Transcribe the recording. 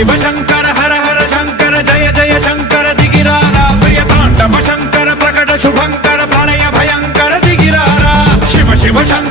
शिव शंकर हर हर शंकर जय जय शंकर दिगिरारा प्रिय तांडव शंकर प्रकट शुभंकर प्रलय भयंकर दिगिरारा शिव शिव शंकर